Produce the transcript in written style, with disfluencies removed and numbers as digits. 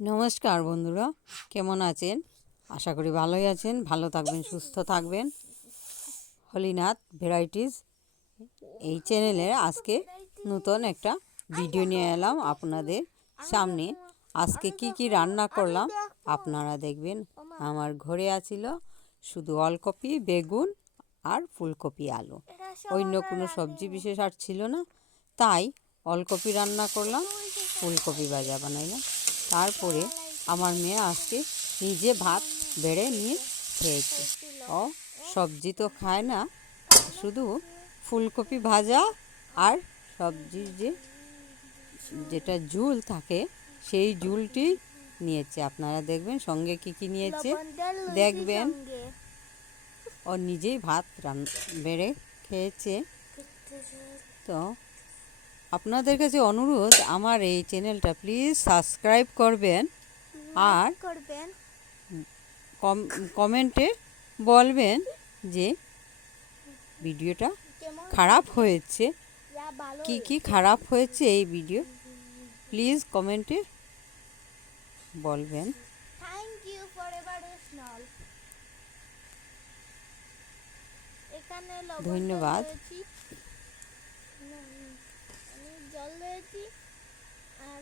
নমস্কার বন্ধুরা, কেমন আছেন? আশা করি ভালোই আছেন। ভালো থাকবেন, সুস্থ থাকবেন। হলিনাথ ভ্যারাইটিস এই চ্যানেলে আজকে নতুন একটা ভিডিও নিয়ে এলাম আপনাদের সামনে। আজকে কি কি রান্না করলাম আপনারা দেখবেন। আমার ঘরে আছিল শুধু ওলকপি, বেগুন আর ফুলকপি, আলু। অন্য কোনো সবজি বিশেষ আর ছিল না, তাই ওলকপি রান্না করলাম, ফুলকপি ভাজা বানাইলাম। তারপরে আমার মেয়ে আজকে নিজে ভাত বেড়ে নিয়ে খেয়েছে। ও সবজি তো খায় না, শুধু ফুলকপি ভাজা আর সবজির যেটা ঝুল থাকে সেই ঝুলটি নিয়েছে। আপনারা দেখবেন সঙ্গে কি কি নিয়েছে দেখবেন। ও নিজেই ভাত বেড়ে খেয়েছে। তো আপনাদের কাছে অনুরোধ, আমার এই চ্যানেলটা প্লিজ সাবস্ক্রাইব করবেন আর কমেন্টে বলবেন যে ভিডিওটা খারাপ হয়েছে, কি কি খারাপ হয়েছে এই ভিডিও, প্লিজ কমেন্টে বলবেন। থ্যাংক ইউ ফরএভার স্নল। এখানে লবণ ধন্যবাদ। আমি জল দিয়েছি আর